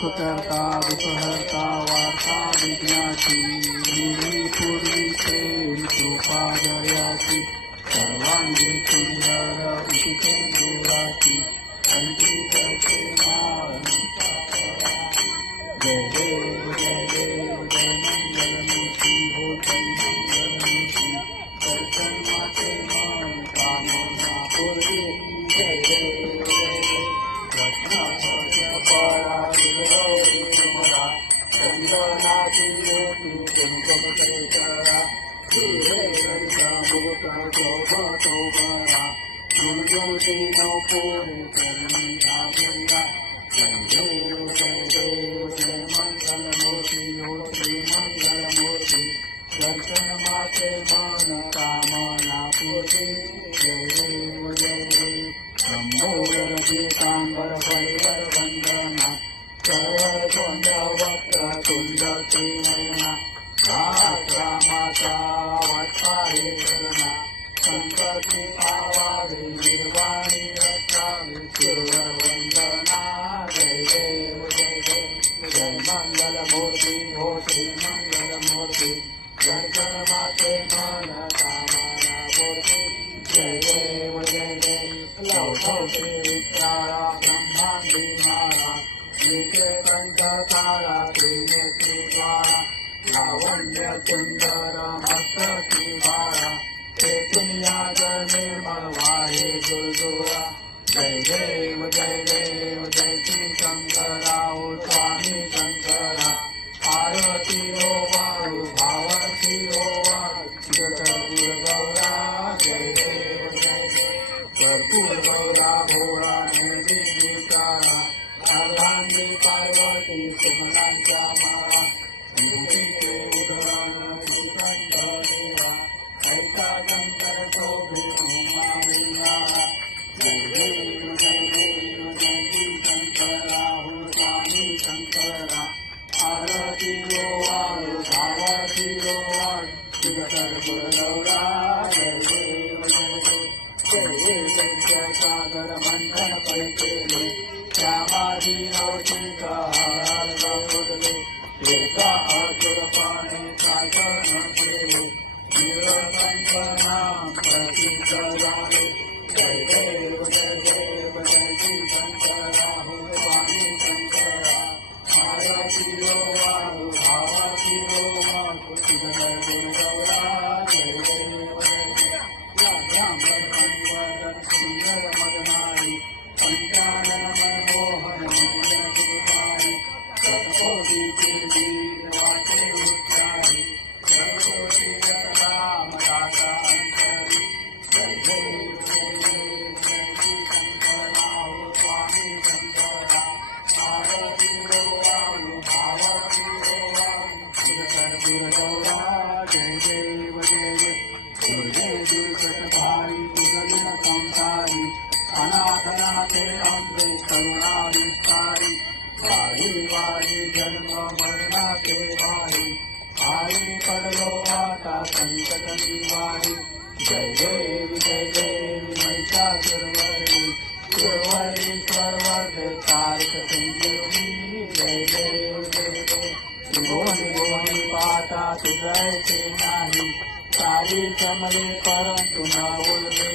सुखकर्ता दुःखहर्ता वार्ता विघ्नाची निधी पूर्वी प्रेम कृपा दयाची सर्वांगी सुंदर उचिते देवाची संगीत जय देव जय देव जय मंगलमूर्ती होती मंगलमूर्ती दर्शन माते मन कामना पूर्वी जय देव जय देव रत्ना पारा तुम्हारा चंदनाची ज्योती कुंकुम केसरा ज्योति नौपूरी चरणी आगया जय देव जय देव जय मंगलमूर्ति हो श्री मंगलमूर्ति दर्शन माते मन कामना पूर्ति जय देव जय देव शंभोर गीतांबर परिवर वंदना सर्व वक्र तुंड नयना माता वत्साये शरणा संकटी आवारे निर्वाणी रक्षावे वंदना जय देव जय देव जय मंगलमूर्ति हो श्री मंगलमूर्ति दर्शन माते मन कामना मूर्ति जय देव जय देव लौटो श्री विचारा ब्रह्मांडी मारा श्रीचे कंठ तारा त्रिनेत्री द्वारा लावण्य सुंदर मस्तकी वारा चैतन्याद निर्मल वाहे दुर्दुरा जय देव जय श्री शंकरा ओ स्वामी शंकरा आरती ओ वाळू भावती ओ वाळू जगद्गुरु गौरा जय देव कर्पूर गौरा भोळा नंदी विचारा अर्धांगी पार्वती सुमनांच्या माळा विभूतीचे उदरान श्रीकंठ देवा ऐका शंकर शोभे उमाविंगारा जय देव जय श्री शंकरा हो स्वामी शंकरा आरती ओ वाळू भावती ओ वाळू जगद्गुरु गौरा जय देव जय सागर मंथन पैकेले श्यामाजी नवचिता हार गौरले एका असुर पाने सागर केले जीवकंठनाम प्रतीक झाले जय देव जय श्री शंकरा हो स्वामी शंकरा आरती ओ वाळू भावती ओ वाळू जगद्गुरु गौरा जय देव सुंदर मदनारी पंचानन मनमोहन मंगल गुरुवारी सतकोटीचे दीन वाचे उच्चारी सर्वकोटी राम दाता अंतरी जय देव जय श्री शंकरा हो स्वामी शंकरा आरती ओ वाळू भावती ओ वाळू जगद्गुरु गौरा जय देव दुर्गे दुर्गतधारी दुर्गन संसारी अनाथनाथे अंबे करुणा विस्तारी वारी वारी जन्म मरणाचे वारी आई पडलो आता संकट निवारी जय देव महिषासुरवरी सुरवरी तारक संजीवनी जय देव भुवनी पाता तुझायचे नाही काही जमले परंतु न बोलले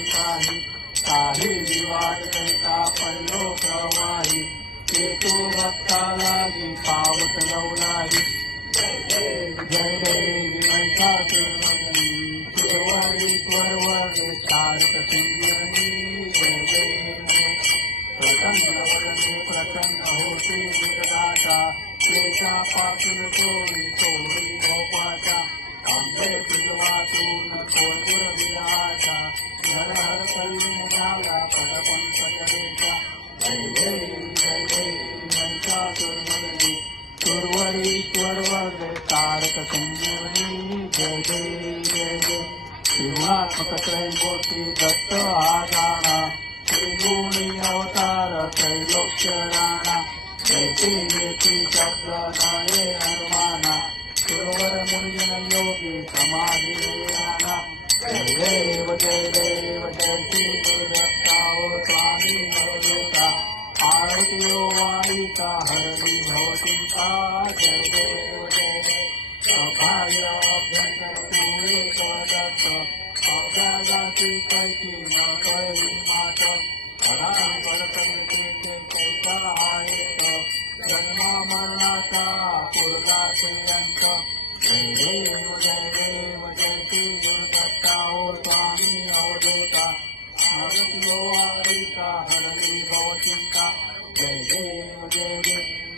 काही विवाद करता पडलो प्रवाही ते तू भक्ता लागी पावत लवलाही जय देवी महिषासुरमर्दिनी सुरवरी स्वरवरी तारक संजीवनी जय देव प्रसन्न वदने प्रसन्न होते दुर्गाचा केशापासून चोरी भोपाचा आंबे पिलवातून कोलपूर विराचा घर हर कल्याणाला पडपंचदेचा जय देवी महिषासुरमर्दिनी सुरवरी स्वरवरी तारक संजीवनी जय देव शिवात्मक त्रैमूर्ती दत्त आदाना त्रिगुणी अवतार त्रैलोक्य राणा येती शब्द नाये हनुमाना सुरवर मुनिजन योगी समाधी राणा जय देव जय श्री गुरुदत्ता ओ स्वामी नवदूता आरत्यो वायिका हरणी भवतींका जय देव जय देव अभाय अभ्यंतर तुवे पदत्त अव्याजाती कैकी न कैरी मात पदान पडकरिते ते कैसा आहेत जन्म मरणाचा पुरला अंत जय देव जय श्री गुरुदत्ता ओ स्वामी अवधूता आरत्यो वायिका हरणी भवतींका जय देव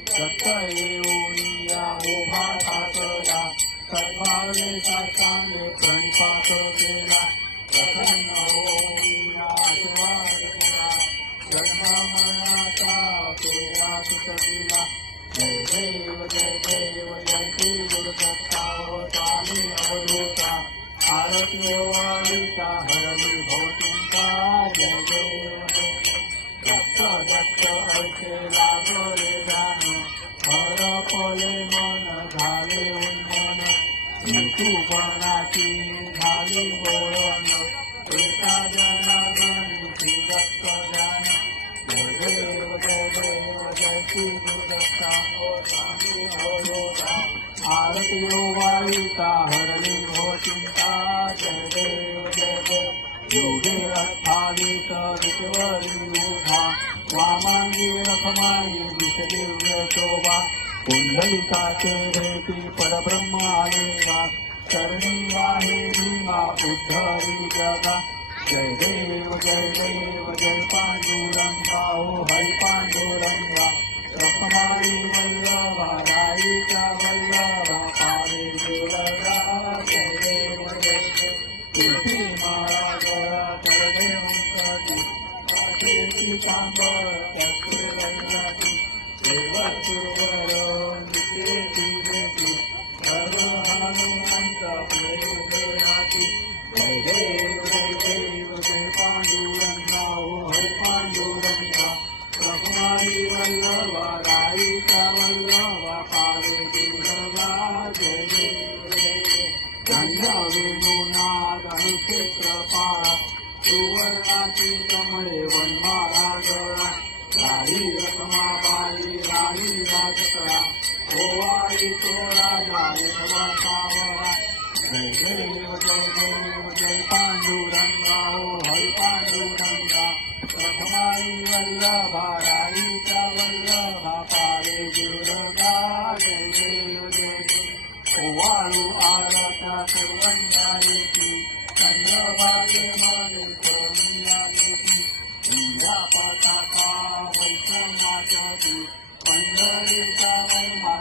दत्त येऊनिया उभा ठाकला सर्वांगे साष्टांगे प्रणिपात केला प्रसन्न होऊनिया आशीर्वाद केला जन्म मरणाचा केला सुचविला जय देव जय श्री गुरुदत्ता ओ स्वामी अवधूता आरत्यो वायिका हरणी भवतींका जय देव दत्त ऐसे लागले ध्यान हरपले मन झाले उन्मन मृत्यूपणाची झाली बोळण एका जनार्दनी दत्त ध्यान जय देव जय श्री गुरुदत्ता ओ स्वामी अवधूता आरत्यो वायिका हरणी भवतींका जय देव योगे 28 विश्वरियूढा वामांगी रखमाई विषदिव्य शोभा कुंडलिकाचे रेती परब्रह्म आलेला चरणी आहे भीमा उद्धरी जगा जय देव जय पांडुरंगा ओ हरी पांडुरंगा रखमाई वल्लभा राईचा वल्लभा पारे देवरा जय देव तुलसी माळा गळा चरणे मुंकटी काठेची पांबर त्याचे रंगाची देवाचेवर नित्रेची भेटी सर्व हनुमंता पुढे उभे राहती जय देव जय पांडुरंगा ओ हरी पांडुरंगा रखमाई वल्लभा राईचा वल्लभा पारे देवरा जय देव धन्य वेणुनाद अनुक्षेत्र पाळा सुवर्णाची कमळे वनमाळा गळा राही रखमाबाई राही राजकळा ओवाळी तो राजा यशवा सावळा जय पांडुरंगा ओ हरी पांडुरंगा रखमाई वल्लभा राईचा वल्लभा पारे दुर्गा जय देव ओवाळू आरत्या सर्वज्ञानेची चंद्रभागे मध्ये सोनियानेची इंद्रा पताका वैष्णवाची पंढरीचा महिमा